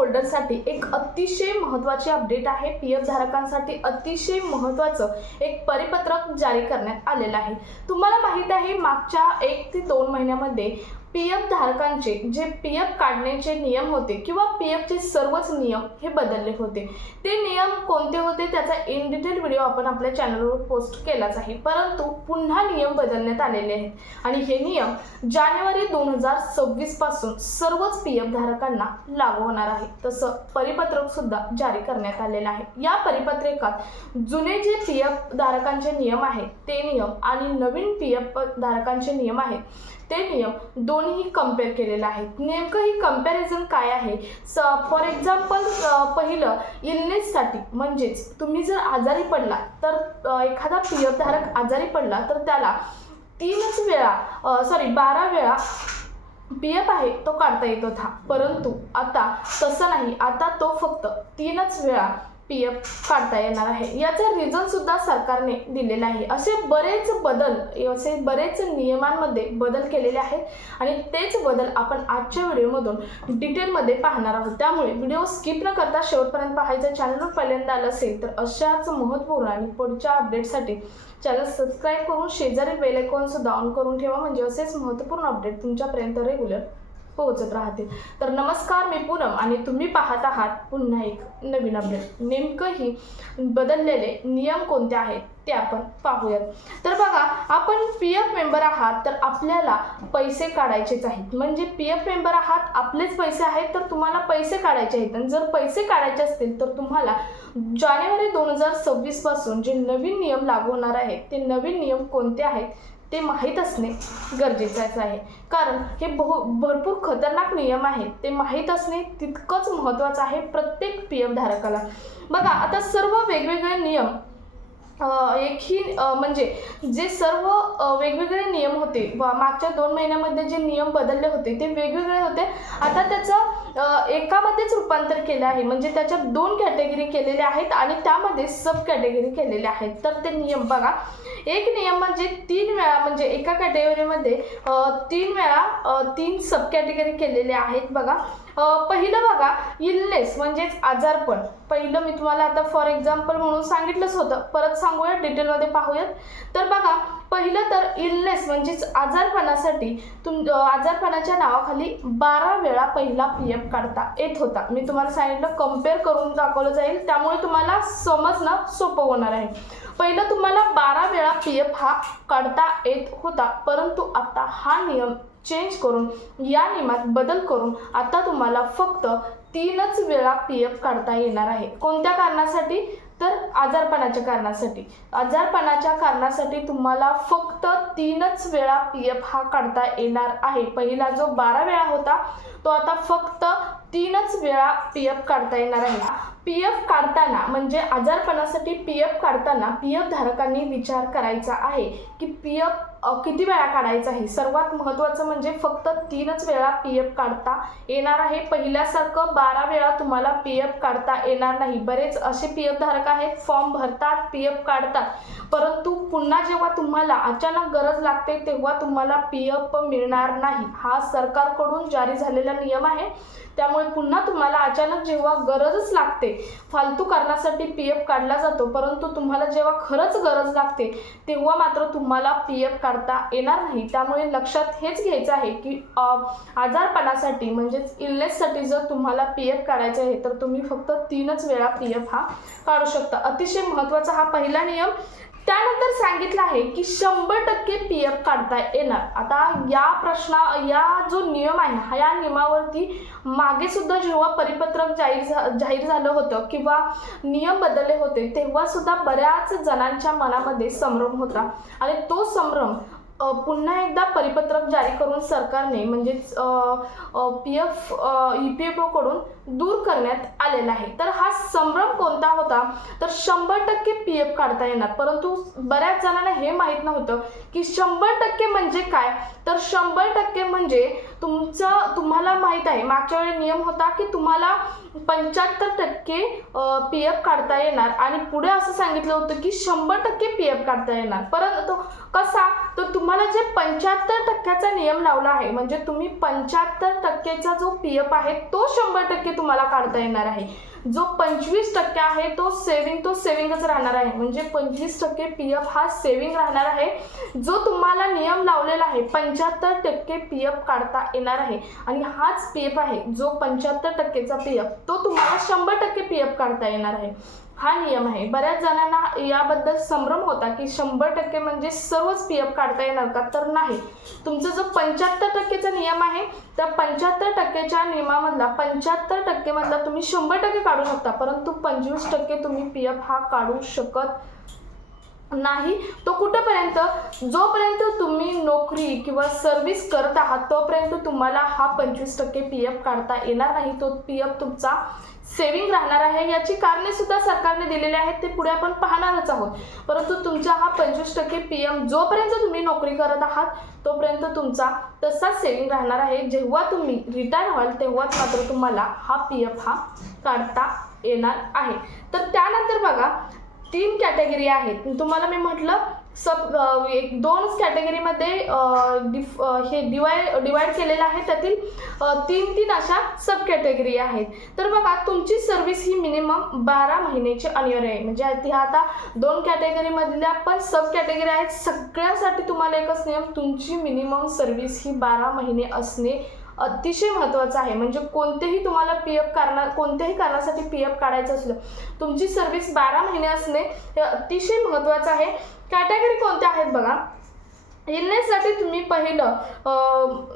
होल्डरसाठी एक अतिशय महत्त्वाची अपडेट आहे। पीएफ धारकांसाठी अतिशय महत्त्वाचं एक परिपत्रक जारी करण्यात आलेलं आहे। तुम्हाला माहिती आहे मागच्या 1 ते 2 महिन्यामध्ये पीएफ धारकांचे जे पीएफ काढण्याचे नियम होते किंवा पीएफचे सर्वच नियम हे बदलले होते। ते नियम कोणते होते त्याचा इन डिटेल व्हिडिओ आपण आपल्या चॅनलवर पोस्ट केलाच आहे, परंतु पुन्हा नियम बदलण्यात आलेले आहेत आणि हे नियम जानेवारी 2026 पासून सर्वच पीएफ धारकांना लागू होणार आहे। तसं परिपत्रक सुद्धा जारी करण्यात आलेलं आहे। या परिपत्रकात जुने जे पीएफ धारकांचे नियम आहेत ते नियम आणि नवीन पीएफ धारकांचे नियम आहेत ते नियम दोन्ही कंपेअर केलेले आहेत। नेमकं ही कंपॅरिझन काय आहे? फॉर एक्झाम्पल पहिलं इलनेससाठी, म्हणजेच तुम्ही जर आजारी पडला तर एखादा पीएफ धारक आजारी पडला तर त्याला 12 वेळा पीएफ आहे तो काढता येत होता, परंतु आता तसं नाही। आता तो फक्त 3च वेळा पीएफ काढता येणार आहे। याचं रिझन सुद्धा सरकारने दिलेलं आहे। असे बरेच नियमांमध्ये बदल केलेले आहेत आणि तेच बदल आपण आजच्या व्हिडिओमधून डिटेलमध्ये पाहणार आहोत। त्यामुळे व्हिडिओ स्किप न करता शेवटपर्यंत पाहायचा। चॅनलवर पहिल्यांदा आलं असेल तर अशाच महत्त्वपूर्ण आणि पुढच्या अपडेटसाठी चॅनल सबस्क्राईब करून शेजारी बेल आयकॉन सुद्धा ऑन करून ठेवा, म्हणजे असेच महत्त्वपूर्ण अपडेट तुमच्यापर्यंत रेग्युलर पोहोचत राहतील। तर नमस्कार, मी पूनम आणि तुम्ही पाहत आहात पुन्हा एक नवीन अपडेट। नेमकं ही बदललेले नियम कोणते आहेत ते आपण पाहूयात। तर बघा, आपण पीएफ मेंबर आहात तर आपल्याला पैसे काढायचेच आहेत, म्हणजे पीएफ मेंबर आहात, आपलेच पैसे आहेत तर तुम्हाला पैसे काढायचे आहेत। आणि जर पैसे काढायचे असतील तर तुम्हाला जानेवारी 2026 पासून जे नवीन नियम लागू होणार आहेत ते नवीन नियम कोणते आहेत ते माहीत असणे गरजेचंच आहे, कारण हे भरपूर खतरनाक नियम आहेत। ते माहीत असणे तितकंच महत्त्वाचं आहे प्रत्येक पीएफ धारकाला। बघा, आता सर्व वेगवेगळे नियम म्हणजे जे सर्व वेगवेगळे नियम होते मागच्या 2 महिन्यामध्ये जे नियम बदलले होते ते वेगवेगळे होते। आता त्याचं एकामध्येच रूपांतर केलं आहे, म्हणजे त्याच्यात 2 कॅटेगरी केलेल्या आहेत आणि त्यामध्ये सब कॅटेगरी केलेल्या आहेत। तर ते नियम बघा, एक नियम म्हणजे 3 वेळा, म्हणजे एका कॅटेगरीमध्ये 3 वेळा 3 सब कॅटेगरी केलेले आहेत। बघा, पहिलं बघा इलनेस म्हणजेच आजारपण। पहिलं मी तुम्हाला आता फॉर एक्झाम्पल म्हणून सांगितलंच होतं, परत सांगूया, डिटेलमध्ये पाहूयात। तर बघा, पहिलं तर इलनेस म्हणजेच आजारपणासाठी आजारपणाच्या नावाखाली 12 वेळा पहिला पीएफ काढता येत होता। मी तुम्हाला सांगितलं कंपेअर करून दाखवलं जाईल, त्यामुळे तुम्हाला समजणं सोपं होणार आहे। पहिलं तुम्हाला 12 वेळा पीएफ हा काढता येत होता, परंतु आता हा नियम चेंज करून, या नियमात बदल करून आता तुम्हाला फक्त 3च वेळा पीएफ काढता येणार आहे। कोणत्या कारणासाठी? तर आजारपणाच्या कारणासाठी। आजारपणाच्या कारणासाठी तुम्हाला फक्त 3च वेळा पीएफ हा काढता येणार आहे। पहिला जो 12 वेळा होता तो आता फक्त 3च वेळा पीएफ काढता येणार आहे। पीएफ काढताना, म्हणजे आजारपणासाठी पीएफ काढताना पीएफ धारकांनी विचार करायचा आहे की पीएफ किती वेळा काढायचा आहे। सर्वात महत्त्वाचं म्हणजे फक्त 3च वेळा पीएफ काढता येणार आहे। पहिल्यासारखं 12 वेळा तुम्हाला पीएफ काढता येणार नाही। बरेच असे पीएफ धारक आहेत, फॉर्म भरतात, पीएफ काढतात, परंतु पुन्हा जेव्हा तुम्हाला अचानक गरज लागते तेव्हा तुम्हाला पीएफ मिळणार नाही। हा सरकारकडून जारी झालेला नियम आहे, त्यामुळे पुन्हा तुम्हाला अचानक जेव्हा गरजच लागते, फालतू कारणासाठी पीएफ काढला जातो, परंतु तुम्हाला जेव्हा खरंच गरज लागते तेव्हा मात्र तुम्हाला पीएफ काढता येणार नाही। त्यामुळे लक्षात हेच घ्यायचं आहे की आजारपणासाठी म्हणजेच इलनेससाठी जर तुम्हाला पीएफ काढायचं आहे तर तुम्ही फक्त 3च वेळा पीएफ हा काढू शकता। अतिशय महत्त्वाचा हा पहिला नियम। त्यानंतर सांगितलं आहे की 100% पीएफ काढता येणार। आता या जो नियम आहे या नियमावरती मागे सुद्धा जेव्हा परिपत्रक जाहीर झालं होतं किंवा नियम बदलले होते तेव्हा सुद्धा बऱ्याच जणांच्या मनामध्ये संभ्रम होता आणि तो संभ्रम पुन्हा एकदा परिपत्रक जारी करून सरकारने म्हणजेच EPFO कडून दूर करण्यात आलेला आहे। तर हा संभ्रम कोणता होता? तर 100% पीएफ काढता येणार, परंतु बऱ्याच जणांना हे माहीत नव्हतं की 100% म्हणजे काय। तर 100% म्हणजे तुम्हाला माहीत आहे मागच्या वेळी नियम होता की तुम्हाला 75% PF काढता येणार आणि पुढे असं सांगितलं होतं की 100% PF काढता येणार. परंतु कसा, तर तुम्हाला जे 75% नियम लावला आहे, म्हणजे तुम्ही 75%चा जो PF आहे तो 100% तुम्हाला काढता येणार आहे. जो 25% आहे तो सेव्हिंगच राहणार आहे, म्हणजे 25% PF हा सेव्हिंग राहणार आहे. जो तुम्हाला नियम लावलेला आहे 75% PF काढता येणार आहे आणि हाच PF आहे जो 75%चा PF तो तुम्हाला 100% PF काढता येणार आहे. हा नियम आहे. बऱ्याच जणांना याबद्दल संभ्रम होता की 100% म्हणजे सर्वच PF काढता येणार का, तर नाही. तुमचा जो 75%चा नियम आहे त्या 75%च्या नियमामधला 75% मधला तुम्ही 100% काढू शकता, परंतु 25% तुम्ही PF हा काढू शकत नाही. तो कुठेपर्यंत, जोपर्यंत तुम्ही नोकरी किंवा सर्व्हिस करत आहात तोपर्यंत तुम्हाला हा 25% PF काढता येणार नाही. तो PF तुमचा सेव्हिंग राहणार आहे. याची कारणे सुद्धा सरकारने दिलेली आहेत, ते पुढे आपण पाहणारच आहोत. परंतु तुमचा हा 25% PF जोपर्यंत तुम्ही नोकरी करत आहात तोपर्यंत तुमचा तसाच सेव्हिंग राहणार आहे. जेव्हा तुम्ही रिटायर व्हाल तेव्हाच मात्र तुम्हाला हा PF हा काढता येणार आहे. तर त्यानंतर बघा 3 कॅटेगरी आहेत. तुम्हाला मी म्हटलं एक 2 कॅटेगरीमध्ये हे डिवाइड केलेलं आहे. त्यातील 3 अशा सब कॅटेगरी आहेत. तर बघा तुमची सर्व्हिस ही मिनिमम 12 महिन्याची अनिवार्य आहे. म्हणजे आता 2 कॅटेगरीमधल्या पण सब कॅटेगरी आहेत. सगळ्यासाठी तुम्हाला एकच नियम, तुमची मिनिमम सर्व्हिस ही 12 महिने असणे अतिशय महत्त्वाचं आहे. म्हणजे तुम्हाला कोणत्याही कारणासाठी PF काढायचं असलं तुमची सर्व्हिस 12 महिने असणे हे अतिशय महत्त्वाचं आहे. कॅटेगरी कोणत्या आहेत बघा. इलनेससाठी तुम्ही पहिलं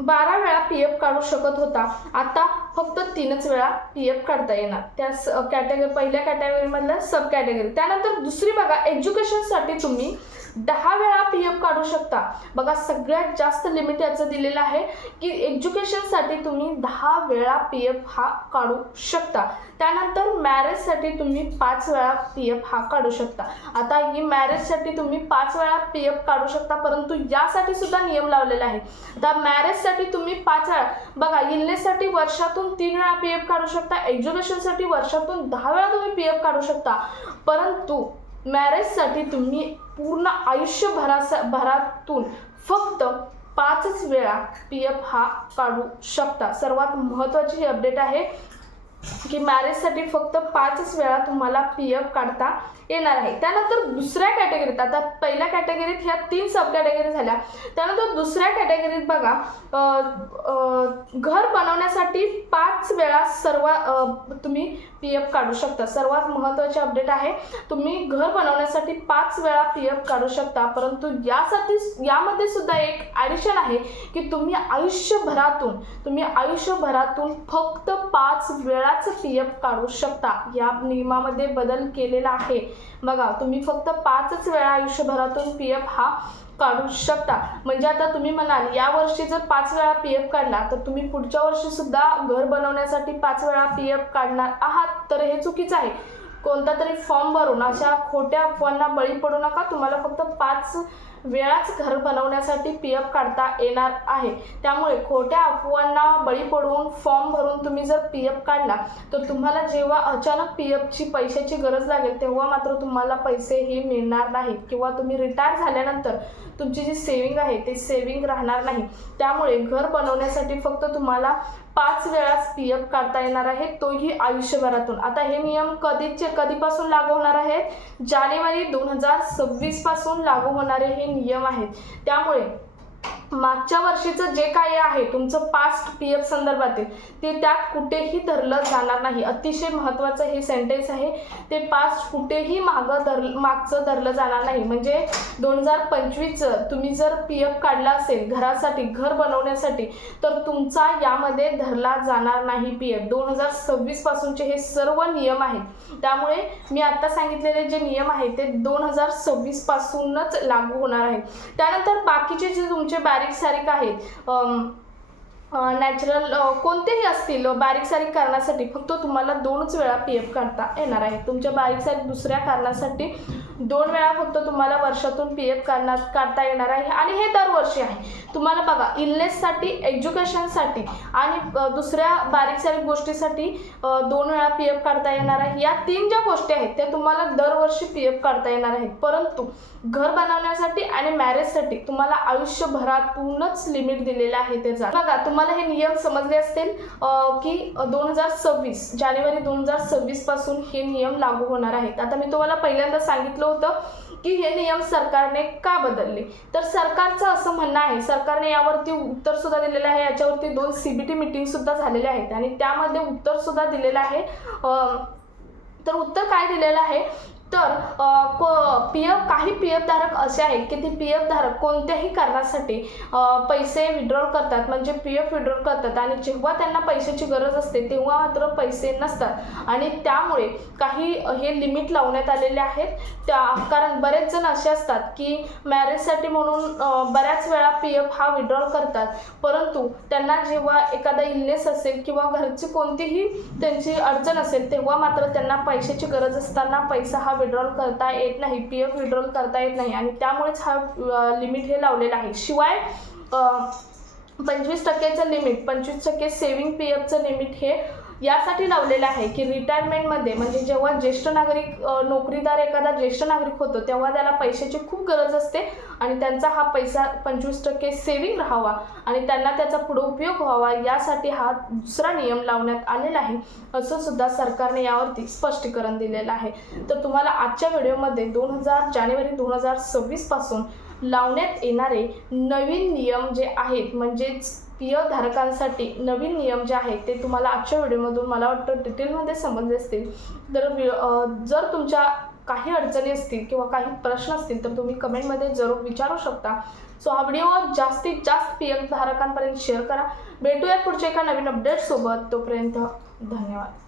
12 वेळा PF काढू शकत होता, आता फक्त 3च वेळा PF काढता येणार. त्या पहिल्या कॅटेगरीमधलं सब कॅटेगरी. त्यानंतर दुसरी बघा, एज्युकेशनसाठी तुम्ही 10 वेळा PF काढू शकता. बघा सगळ्यात जास्त लिमिट याचं दिलेलं आहे की एज्युकेशनसाठी तुम्ही 10 वेळा PF हा काढू शकता. त्यानंतर मॅरेजसाठी तुम्ही 5 वेळा PF हा काढू शकता. आता ही मॅरेजसाठी तुम्ही 5 वेळा PF काढू शकता, परंतु यासाठी सुद्धा नियम लावलेला आहे. आता मॅरेजसाठी तुम्ही 5 वेळा, बघा इलनेससाठी वर्षातून 3 वेळा PF काढू शकता, एज्युकेशनसाठी वर्षातून 10 वेळा तुम्ही PF काढू शकता, परंतु मॅरेजसाठी तुम्ही पूर्ण आयुष्यभरातून फक्त 5च वेळा PF हा काढू शकता. सर्वात महत्त्वाची ही अपडेट आहे की मॅरेजसाठी फक्त 5च वेळा तुम्हाला PF काढता येणार आहे. त्यानंतर दुसऱ्या कॅटेगरीत, आता पहिल्या कॅटेगरीत ह्या 3 सब कॅटेगरी झाल्या. त्यानंतर दुसऱ्या कॅटेगरीत बघा घर बनवण्यासाठी 5 वेळा तुम्ही PF काढू शकता. सर्वात महत्त्वाची अपडेट आहे, तुम्ही घर बनवण्यासाठी 5 वेळा PF काढू शकता, परंतु यामध्ये सुद्धा एक ॲडिशन आहे की तुम्ही आयुष्यभरातून फक्त 5 वेळाच PF काढू शकता. या नियमामध्ये बदल केलेला आहे. बघा तुम्ही फक्त 5च वेळा आयुष्यभरातून PF हा काढू शकता. म्हणजे आता तुम्ही म्हणाल या वर्षी जर 5 वेळा PF काढला तर तुम्ही पुढच्या वर्षी सुद्धा घर बनवण्यासाठी 5 वेळा PF काढणार आहात, तर हे चुकीचं आहे. कोणता तरी फॉर्म भरून अशा खोट्या अफवांना बळी पडू नका. तुम्हाला फक्त 5 वेळाच घर बनवण्यासाठी PF काढता येणार आहे. त्यामुळे खोट्या अफवांना बळी पडून फॉर्म भरून तुम्ही जर PF काढला तर तुम्हाला जेव्हा अचानक PFची पैशाची गरज लागेल तेव्हा मात्र तुम्हाला पैसेही मिळणार नाहीत, किंवा तुम्ही रिटायर झाल्यानंतर तुमची जी सेव्हिंग आहे ते सेव्हिंग राहणार नाही. त्यामुळे घर बनवण्यासाठी फक्त तुम्हाला 5 वेळाच PF काढता येणार आहे, तोही आयुष्यभरातून. आता हे नियम कधीपासून लागू होणार आहेत? जानेवारी 2026 पासून लागू होणारे हे नियम आहेत. त्यामुळे मागच्या वर्षीचं जे काही आहे तुमचं पास्ट PF संदर्भातील ते त्यात कुठेही धरलं जाणार नाही. अतिशय महत्त्वाचं हे सेंटेन्स आहे, ते पास्ट कुठेही मागचं धरलं जाणार नाही. म्हणजे 2025 तुम्ही जर PF काढला असेल घरासाठी, घर बनवण्यासाठी, तर तुमचा यामध्ये धरला जाणार नाही PF. 2026 पासूनचे हे सर्व नियम आहेत. त्यामुळे मी आता सांगितलेले जे नियम आहेत ते 2026 पासूनच लागू होणार आहेत. त्यानंतर बाकीचे जे तुमचे बारीक सारीक आहेत नॅचरल कोणतेही असतील बारीक सारीक कारणासाठी फक्त तुम्हाला 2च वेळा पी एफ काढता येणार आहे. तुमच्या बारीक सारीक दुसऱ्या कारणासाठी 2 वेळा फक्त तुम्हाला वर्षातून पी एफ काढता येणार आहे आणि हे दरवर्षी आहे. तुम्हाला बघा इलनेससाठी, एज्युकेशनसाठी आणि दुसऱ्या बारीक सारीक गोष्टीसाठी 2 वेळा पी एफ काढता येणार आहे. या 3 ज्या गोष्टी आहेत त्या तुम्हाला दरवर्षी पी एफ काढता येणार आहेत. परंतु घर बनवण्यासाठी आणि मॅरेजसाठी तुम्हाला आयुष्यभरातूनच लिमिट दिलेलं आहे त्याचा. बघा तुम्हाला हे नियम समजले असतील की 2026 जानेवारी 2026 पासून हे नियम लागू होणार आहेत. आता मी तुम्हाला पहिल्यांदा सांगितलं होतं की हे नियम सरकारने का बदलले. तर सरकारचं असं म्हणणं आहे, सरकारने यावरती उत्तर सुद्धा दिलेलं आहे. याच्यावरती 2 CBT मीटिंग सुद्धा झालेल्या आहेत आणि त्यामध्ये उत्तर सुद्धा दिलेलं आहे. तर उत्तर काय दिलेलं आहे तर काही पी एफ धारक असे आहेत की ते पी एफ धारक कोणत्याही कारणासाठी पैसे विड्रॉल करतात, म्हणजे पी एफ विड्रॉल करतात आणि जेव्हा त्यांना पैशाची गरज असते तेव्हा मात्र पैसे नसतात आणि त्यामुळे काही हे लिमिट लावण्यात आलेले आहेत. कारण बरेच जण असे असतात की मॅरेजसाठी म्हणून बऱ्याच वेळा पी एफ हा विड्रॉल करतात, परंतु त्यांना जेव्हा एखादा इलनेस असेल किंवा घरची कोणतीही त्यांची अडचण असेल तेव्हा मात्र त्यांना पैशाची गरज असताना पैसा हा विड्रॉल करता येत नाही, पी एफ विड्रॉल करता येत नाही आणि त्यामुळेच हा लिमिट हे लावलेलं आहे. शिवाय 25% लिमिट, 25% सेव्हिंग पी एफचं लिमिट हे यासाठी लावलेलं आहे की रिटायरमेंटमध्ये म्हणजे जेव्हा ज्येष्ठ नागरिक नोकरीदार एखादा ज्येष्ठ नागरिक होतो तेव्हा त्याला पैशाची खूप गरज असते आणि त्यांचा हा पैसा 25% सेव्हिंग राहावा आणि त्यांना त्याचा पुढे उपयोग व्हावा यासाठी हा दुसरा नियम लावण्यात आलेला आहे, असं सुद्धा सरकारने यावरती स्पष्टीकरण दिलेलं आहे. तर तुम्हाला आजच्या व्हिडिओमध्ये जानेवारी 2026 पासून लावण्यात येणारे नवीन नियम जे आहेत म्हणजेच पी एफ धारकांसाठी नवीन नियम जे आहेत ते तुम्हाला आजच्या व्हिडिओमधून मला वाटतं डिटेलमध्ये समजले असतील. तर जर तुमच्या काही अडचणी असतील किंवा काही प्रश्न असतील तर तुम्ही कमेंटमध्ये जरूर विचारू शकता. सो हा व्हिडिओ जास्तीत जास्त पी एफ धारकांपर्यंत शेअर करा. भेटूयात पुढच्या एका नवीन अपडेटसोबत. तोपर्यंत धन्यवाद.